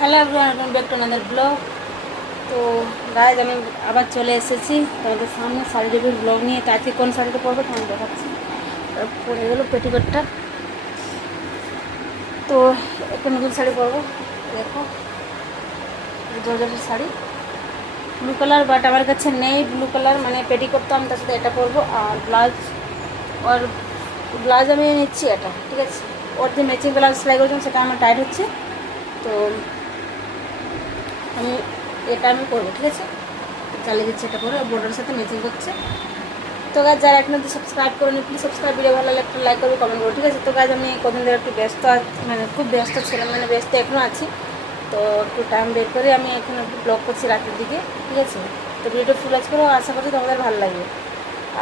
Hello everyone, welcome back to another blog. তো guys আমি আবার চলে এসেছি তোমাদের সামনে শাড়ি রিভিউ ব্লগ নিয়ে। তো আজকে কোন শাড়িটা পরবো তোমাকে দেখাচ্ছি। পরে গেলো পেটিকোটটা। তো একটা নতুন শাড়ি পরবো, দেখো জর্জেটের শাড়ি, ব্লু কালার। বাট আমার কাছে নেই ব্লু কালার, মানে পেটিকোট তো আমি তার সাথে এটা পরবো। আর ব্লাউজ আমি নিচ্ছি এটা, ঠিক আছে। ওর যে ম্যাচিং ব্লাউজ সেলাই করেছিলাম সেটা আমার টাইট হচ্ছে, তো আমি এটা করবো, ঠিক আছে। চালিয়ে দিচ্ছি, এটা পরে বর্ডারের সাথে ম্যাচিং করছে। তো গাছ যারা এখন যদি সাবস্ক্রাইব করেনি প্লিজ সাবস্ক্রাইব, ভিডিও ভালো লাগলে একটা লাইক করবে, কমেন্ট করবো, ঠিক আছে। তো গাছ আমি কদিন ধরে একটু ব্যস্ত মানে খুব ব্যস্ত ছিলাম, মানে ব্যস্ত এখনও আছি। তো একটু টাইম বের করে আমি এখন একটু ব্লগ করছি রাতের দিকে, ঠিক আছে। তো ভিডিওটা ফুল আজ করেও আশা করছি তোমাদের ভালো লাগবে।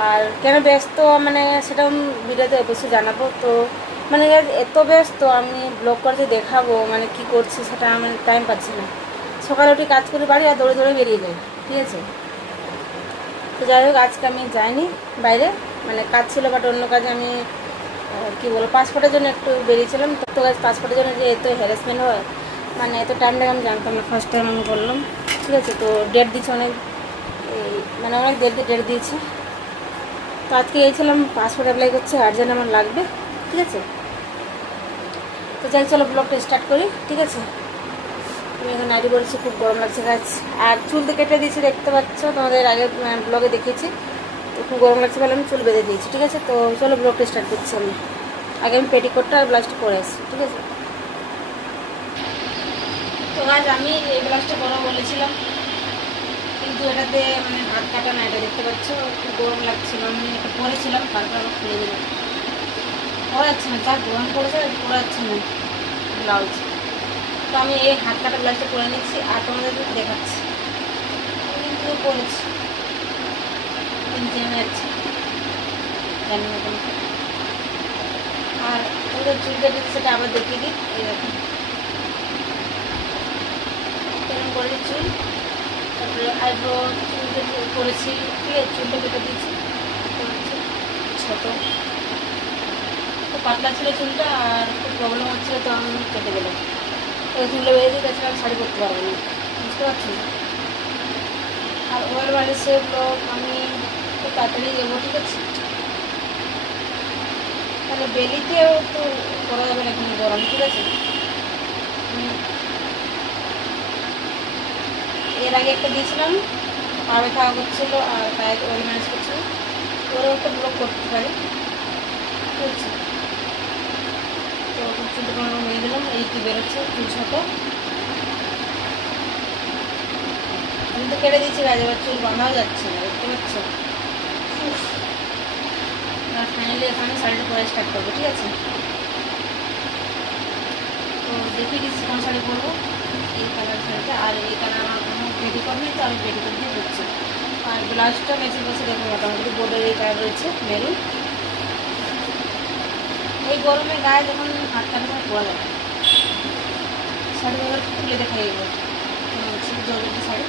আর কেন ব্যস্ত মানে সেটা ভিডিওতে অবশ্যই জানাবো। তো মানে এত ব্যস্ত আমি ব্লগ করতে দেখাবো মানে কি করছি সেটা আমি টাইম পাচ্ছি না। সকালে উঠে কাজ করে বাড়ি আর দৌড়ে দৌড়ে বেরিয়ে যাই, ঠিক আছে। তো যাই হোক আজকে আমি যাইনি বাইরে, মানে কাজ ছিল, বাট অন্য কাজে আমি কী বলবো পাসপোর্টের জন্য একটু বেরিয়েছিলাম। তো কাজ পাসপোর্টের জন্য যে এত হ্যারাসমেন্ট হয়, মানে এত টাইম লাগে আমি জানতাম না, ফার্স্ট টাইম আমি বললাম, ঠিক আছে। তো ডেট দিয়েছে অনেক, মানে অনেক ডেট দিয়েছে। তো আজকে গিয়েছিলাম পাসপোর্ট অ্যাপ্লাই করছে, আর্জেন্ট আমার লাগবে, ঠিক আছে। তো যাই চলো ব্লগটা স্টার্ট করি, ঠিক আছে। আমি এখন নাইটি করেছি, খুব গরম লাগছে গাছ। আর চুল তো কেটে দিয়েছি, দেখতে পাচ্ছ, তোমাদের আগে ব্লগে দেখেছি। তো খুব গরম লাগছে বলে আমি চুল বেঁধে দিয়েছি, ঠিক আছে। তো চলো ব্লগটা স্টার্ট করছি। আমি আগে আমি পেটিকোটটা আর ব্লাউজটা পরে আসছি, ঠিক আছে। তো গাছ আমি এই ব্লাউজটা পরা বলেছিলাম, কিন্তু এটাতে মানে হাত কাটা না, এটা দেখতে পাচ্ছ খুব গরম লাগছিল। আমি এটা পরেছিলাম, তারপর আবার খুলে দিলাম, পরা যাচ্ছে না, যা গরম পড়েছে পরা যাচ্ছে না ব্লাউজ। তো আমি এই হাত কাটা ব্লাউজটা পরে নিচ্ছি আর তোমাদের দেখাচ্ছি। কিন্তু পরেছি জেনে যাচ্ছি, জানি না কোনো। আর ওদের চুল কেটে সেটা আবার দেখিয়ে দিই, এই দেখুন কেমন করে চুল। তারপরে আইব্রো চুল কেটে করেছি, ঠিক আছে, চুলটা কেটে দিয়েছি, ছোটো খুব পাতলা ছিল চুলটা, আর খুব প্রবলেম হচ্ছিলো, তো আমি কেটে গেলাম। তো চুলটা বেঁধে দিয়ে তাছাড়া আমি শাড়ি করতে পারবো না, বুঝতে পারছি। আর ওয়ার বালিশের ব্লগ আমি খুব তাড়াতাড়ি যাবো, ঠিক আছে। তাহলে বেলিতেও তো করা যাবে না, এখন গরম, ঠিক আছে। এর আগে একটা দিয়েছিলাম, পা ব্যথা করছিলো আর পায়ে অয়েল ম্যানেজ করছিলো, ওরও একটা ব্লগ করতে পারি, ঠিক আছে। তো চুলটা কোনো মেয়ে দিলাম, এই কি বেরোচ্ছে চুল ছোটো। আমি তো কেটে দিয়েছি গাছ, এবার চুল বাঁধাও যাচ্ছে না, দেখতে পাচ্ছ। আর ফাইনালি এখানে শাড়িটা পরে স্টার্ট করবো, ঠিক আছে। তো দেখিয়ে দিচ্ছি কোন শাড়ি পরবো, এই কালার শাড়িটা। আর এই কালার আমার কোনো পেটিকোট নেই, তো আমি পেটিকোট দিয়ে করছি। আর ব্লাউজটা ম্যাচিং করছে, দেখো মোটামুটি বোর্ডের এই কালার রয়েছে মেরুন। এই গরমে গায়ে যখন হাত কাটা পরা যাবে, শাড়ি এবার খুলে দেখাই এবার হচ্ছে জর্জেটের শাড়ি।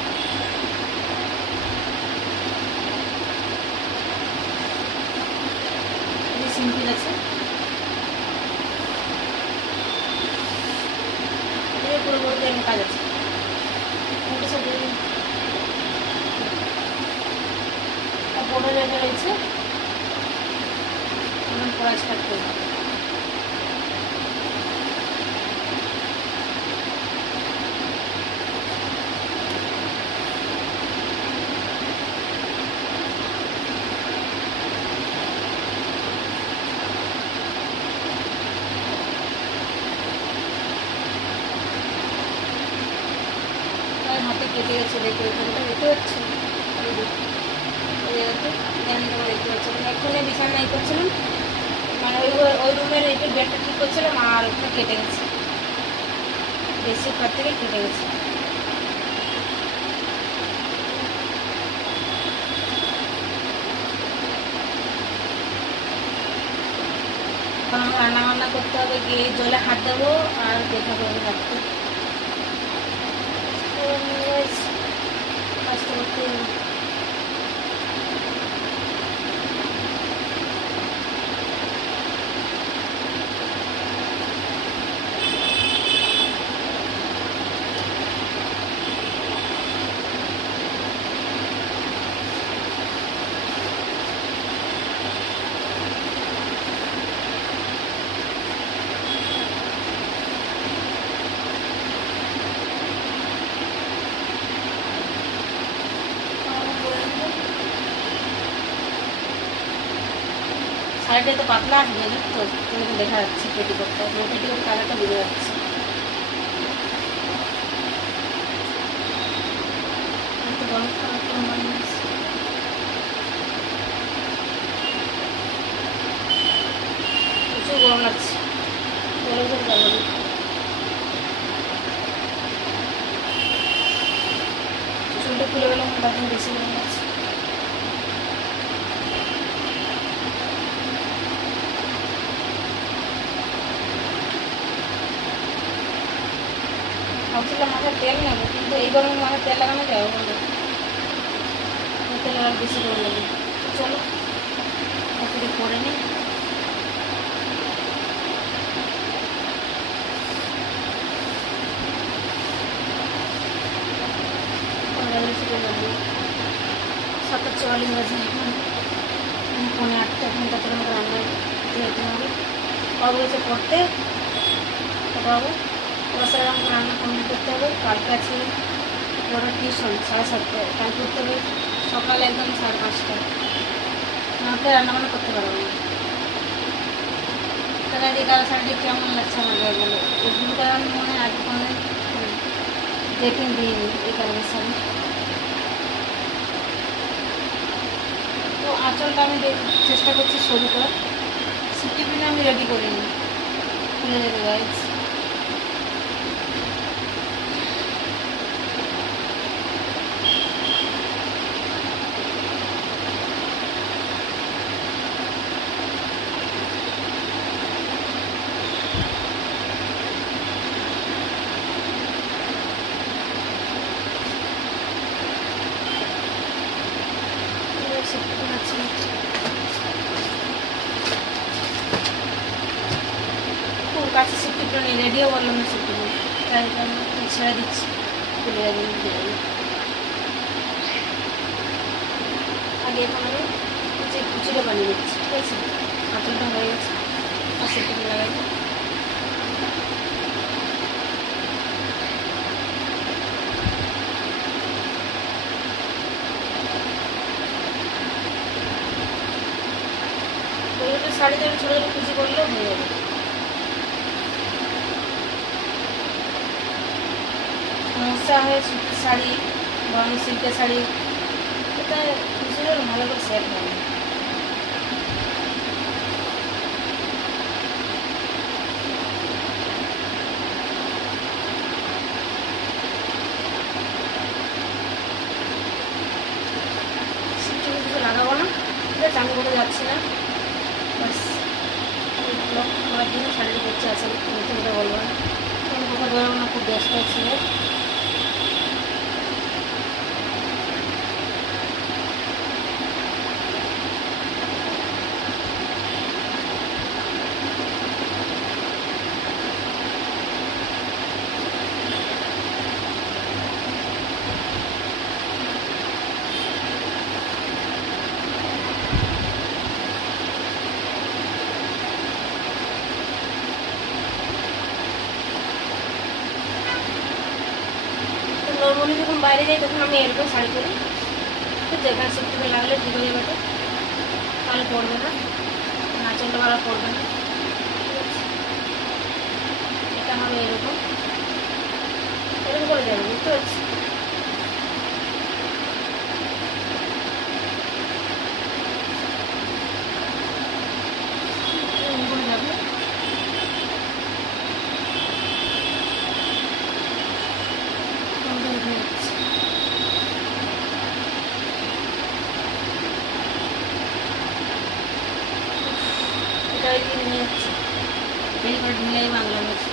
সিম্পল আছে, পুরো বলতে এমন কাজ আছে, বড় জায়গা রয়েছে, আমি পড়া স্টার্ট করবো। হাতে কেটে গেছে, দেখতে দেখতে পাচ্ছি, আমি তোমার দেখতে পাচ্ছি। এক্ষুনি বিছানা এই করছিলাম, মানে ওই রুমের একটু বেডটা ঠিক করছিলাম, আর ওখানে কেটে গেছে, বেশি পর থেকে কেটে গেছে। রান্না বান্না করতে হবে, গিয়ে জলে হাত দেবো আর দেখা করবো হাতটা, কাজটা করতে হবে। শাড়িটা তো পাতলা আসবে না তো, তোমাকে দেখা যাচ্ছে পেটিকোটটা, পেটিকোট কালারটা বোঝা যাচ্ছে। গরম খাবার তো আমার প্রচুর গরম লাগছে, বলে বলে যাবো না। চুলটা খুলে গেলে আমার তখন বেশি গরম লাগছে। ভাবছিলাম মাথায় তেল নেবো, কিন্তু এই গরমে মাথায় তেল লাগানো যায় বলো, তেল লাগালে বেশি গরম লাগে। চলো তাড়াতাড়ি করে নিই। সাতটা 44 বাজে, এখন 7:45 ঘন্টা করে আমাকে রান্না যেতে হবে। বাবু গেছে পড়তে, বাবু ওর সাথে আমাকে রান্না কমপ্লিট করতে হবে। কালকে আছে বড় টিউশন 7:30টায়, কাল করতে হবে সকালে একদম 5:30টায়। আমাকে রান্নাবান্না করতে পারবো না। তাহলে এই কালো শাড়িটি কেমন লাগছে আমার গায়ে বলো। এই ব্লু কালার আমি মনে হয় আগে কোনো দেখে দিইনি এই কালারের শাড়ি। তো আঁচলটা আমি চেষ্টা করছি সরু করার, সিফটি পিনে আমি রেডি করিনি, খুলে দেবে গাইজ। কাছে সিফটি পিনে রেডিও বললাম না, সিফটি পিনে তাই আমি ছেড়ে দিচ্ছি, খুলে যাবে যাবে। আগে এখন আমি যে কুচিটা বানিয়ে দিচ্ছি, ঠিক আছে। আঁচলটা হয়ে গেছে, আর সিফটি পিনে লাগাই। শাড়িতে ছোটো ছোটো কুচি করলেও হয়ে যাবে। সমস্যা হয় সুতির শাড়ি বা সিল্কের শাড়ি, এটা কুচিটা ভালো করে সেট হয় না। সিল্কের কিছু লাগাবো না, ঠিক আছে। আমি কোথাও যাচ্ছি না, বাস ব্লগ করার জন্য শাড়িটা করছে আছে, নতুন কথা বলবো না। আমি কোথাও বেরোবো না, খুব ব্যস্ত আছি। নর্মালি যখন বাইরে যাই তখন আমি এরকম শাড়ি পরি, ঠিক আছে। এখানে সিফটি লাগলে ঠিক হয়ে যাবে, তাহলে পরবে না, আঁচলটা ভালো পরবে না, এটা হবে এরকম এরকম করে যাবে, বুঝতে পারছি। যাবে এটা ওই দিন নিয়ে যাচ্ছি, বেরি করে ঢিলাই বাংলা হচ্ছে।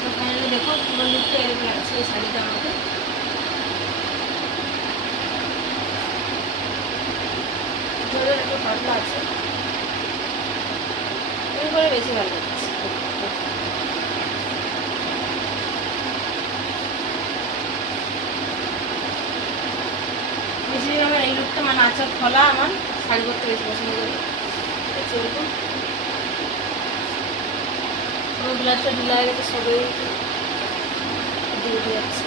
তো ফাইনালি দেখো পুরো লুকটা এরকম লাগছে এই শাড়িটা আমাকে। জলের একটু পাতলা আছে, এরপরে বেশি ভালো লাগছে। বেশি আমার এই লুকটা মানে আচার খোলা আমার শাড়ি করতে বেশি পছন্দ করি, চলবো। আমার ব্লাউজটা ঢিলা হয়ে গেছে, সবাই দিয়ে উঠে যাচ্ছে।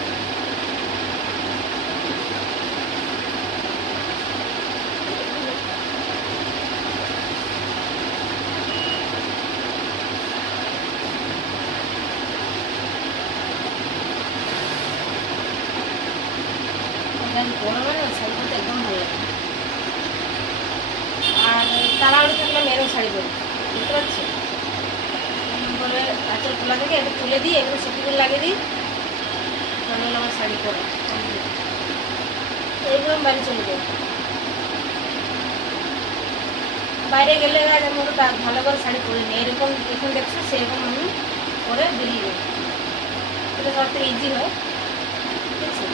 গরমে না শাড়ি পরতে একদম ভালো লাগে। আর তাড়াহুড়ো থাকলে আমি এরকম শাড়ি পরি, বুঝতে পারছি। করে আঁচল খোলা থেকে একটু তুলে দিই, একটু সিটিগুলো লাগিয়ে দিই, তাহলে হলো আমার শাড়ি পরা কমপ্লিট। এইগুলো আমি বাড়ি চলে যাই। বাইরে গেলে আমি ওটা ভালো করে শাড়ি পরে নিই, এরকম এখন দেখছো সেরকম আমি পরে বেরিয়ে যাই, এটা সব থেকে ইজি হয়, ঠিক আছে।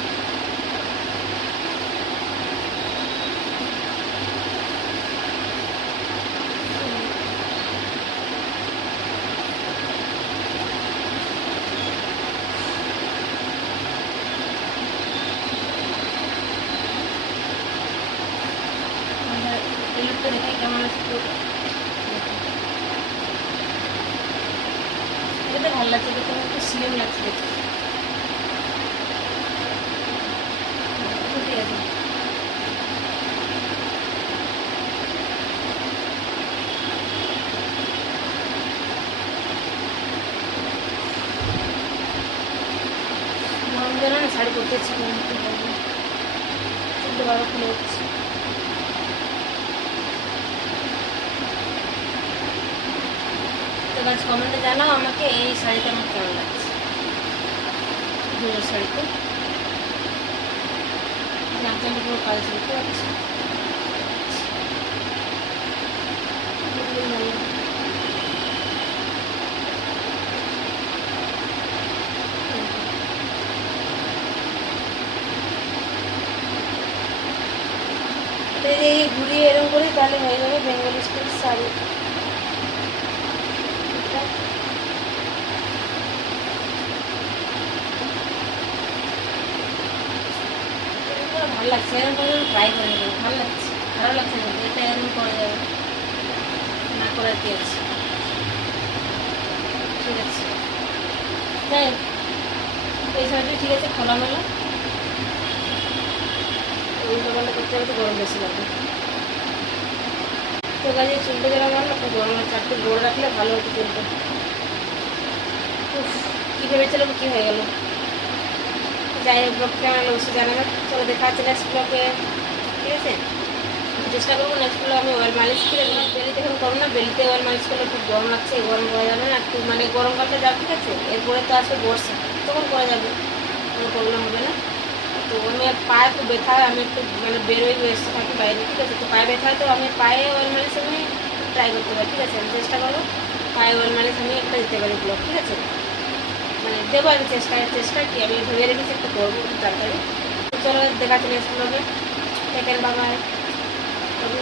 এই লুকটা দেখে কেমন আছে তো, এটাতে ভালো লাগছে দেখতে, একটু স্লিম লাগছে দেখতে, ঠিক আছে। গরম দিনে না শাড়ি পরতে ইচ্ছে করে না, চুলটা বারো খুলে হচ্ছে। তো গাছ কমেন্টে জানাও আমাকে এই শাড়িটা আমার কেমন লাগছে, শাড়িতে নাচটা পুরো কাজ দেখতে পাচ্ছি। এই ঘুরিয়ে এরকম করি তাহলে হয়ে যাবে বেঙ্গলি স্টাইল শাড়ি। ভালো লাগছে, এরকম করে ট্রাই করে নেবো, ভালো লাগছে, ভালো লাগছে কিন্তু এটা এরকম করা যাবে না, করার কি আছে, ঠিক আছে। যাই হোক, এই শাড়িটা ঠিক আছে, খোলামেলা, উল্টো পাল্টা করতে হবে তো গরম বেশি লাগবে। তো কাজে চুলটা যেরকম আমার খুব গরম লাগছে, একটু গোড় রাখলে ভালো হতো চুলটা। কী ভেবেছিলাম কী হয়ে গেল। যাই হোক, ব্লগ কেমন হলো অবশ্যই জানাবেন। চলো দেখা হচ্ছে নেক্সট ব্লগে, ঠিক আছে। চেষ্টা করবো নেক্সট ব্লগে আমি অয়েল মালিশ করে, বেলিতে এখন করবো না, বেলিতে অয়েল মালিশ করলে খুব গরম লাগছে, গরম করা যাবে না, একটু মানে গরমকালটা যাবে, ঠিক আছে। এরপরে তো আসবে বর্ষা, তখন করা যাবে, কোনো প্রবলেম হবে না। তো আমি পায়ে একটু ব্যথা হয়, আমি একটু মানে বেরোই ব্যস্ত থাকি বাইরে, ঠিক আছে। তো পায়ে ব্যথা হয় তো আমি পায়ে অয়েল মালিশ আমি ট্রাই করতে পারি, ঠিক আছে। আমি চেষ্টা করবো পায়ে অয়েল মালিশ আমি একটা দিতে পারি ব্লগ, ঠিক আছে। মানে দেবো আমি চেষ্টা কি আমি ভেবে রেখেছি একটু করবো খুব তাড়াতাড়ি। তো চলো দেখা হচ্ছে নেক্সট ব্লগে, টেকেন, বাই বাই,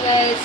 গাইস।